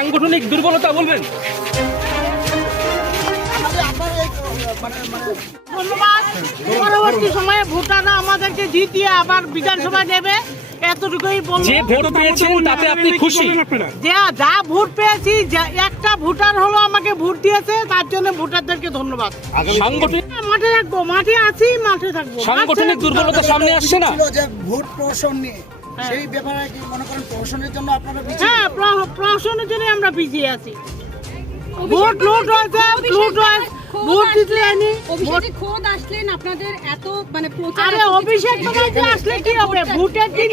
সাংগঠনিক দুর্বলতা বলবেন? ধন্যবাদ। পরবর্তী সময়ে ভোটাররা আমাদেরকে জিতিয়ে আবার বিধানসভা দেবে, এতটুকুই বলবো। যে ভোট পেয়েছেন তাতে আপনি খুশি? যা ভোট পেয়েছি, একটা ভোটার হলো আমাকে ভোট দিয়েছে, তার জন্য ভোটারদেরকে ধন্যবাদ। সাংগঠনিক মাঠে থাকবো, মাঠে আছি, মাঠে থাকবো। সাংগঠনিক দুর্বলতা সামনে আসছে না? যে ভোট প্রহসন নিয়ে সেই ব্যাপারে কি মনে করেন প্রহসনের জন্য আপনারা পিছিয়ে? হ্যাঁ, প্রশাসনের জন্য আমরা পিছিয়ে আছি। ভোট লুট হয়েছে, ভোট দিতে যায়নি। অভিষেকে খোদ আসলেন আপনাদের এত মানে আরে অভিষেক তোমাকে আসলে কি হবে? ভোটের দিন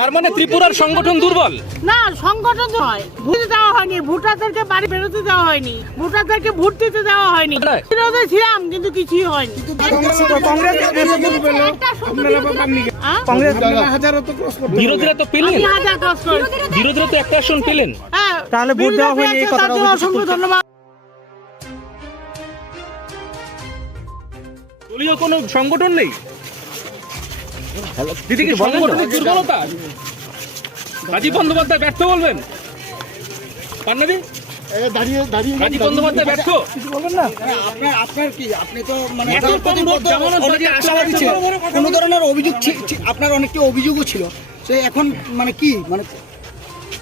তার মানে ত্রিপুরার সংগঠন দুর্বল? না, সংগঠন নয়, ভোট দেওয়া হয়নি, ভোটারদেরকে বাড়ি বেরোতে দেওয়া হয়নি, ভোটারদেরকে ভোট দিতে দেওয়া হয়নি। বিরোধে ছিলাম কিন্তু কিছুই হয়নি। বিরোধীরা তো পেলেন, বিরোধীরা তো একটা আসন পেলেন। তাহলে ভোট দেওয়া হয়নি, এই কথাটা অসংখ্য ধন্যবাদ। দলীয় কোনো সংগঠন নেই? দিদি কি সাংগঠনিক দুর্বলতা? রাজীব বন্দ্যোপাধ্যায় ব্যর্থ বলবেন? পান্নাদি রাজীব বন্দ্যোপাধ্যায় ব্যর্থ? আপনার কি, আপনি তো মানে এত কম ভোট জমানোর অনেকে আশাবাদী ছিলেন, কোনো ধরনের অভিযোগ আপনার অনেকটি অভিযোগও ছিল, সে এখন মানে কি মানে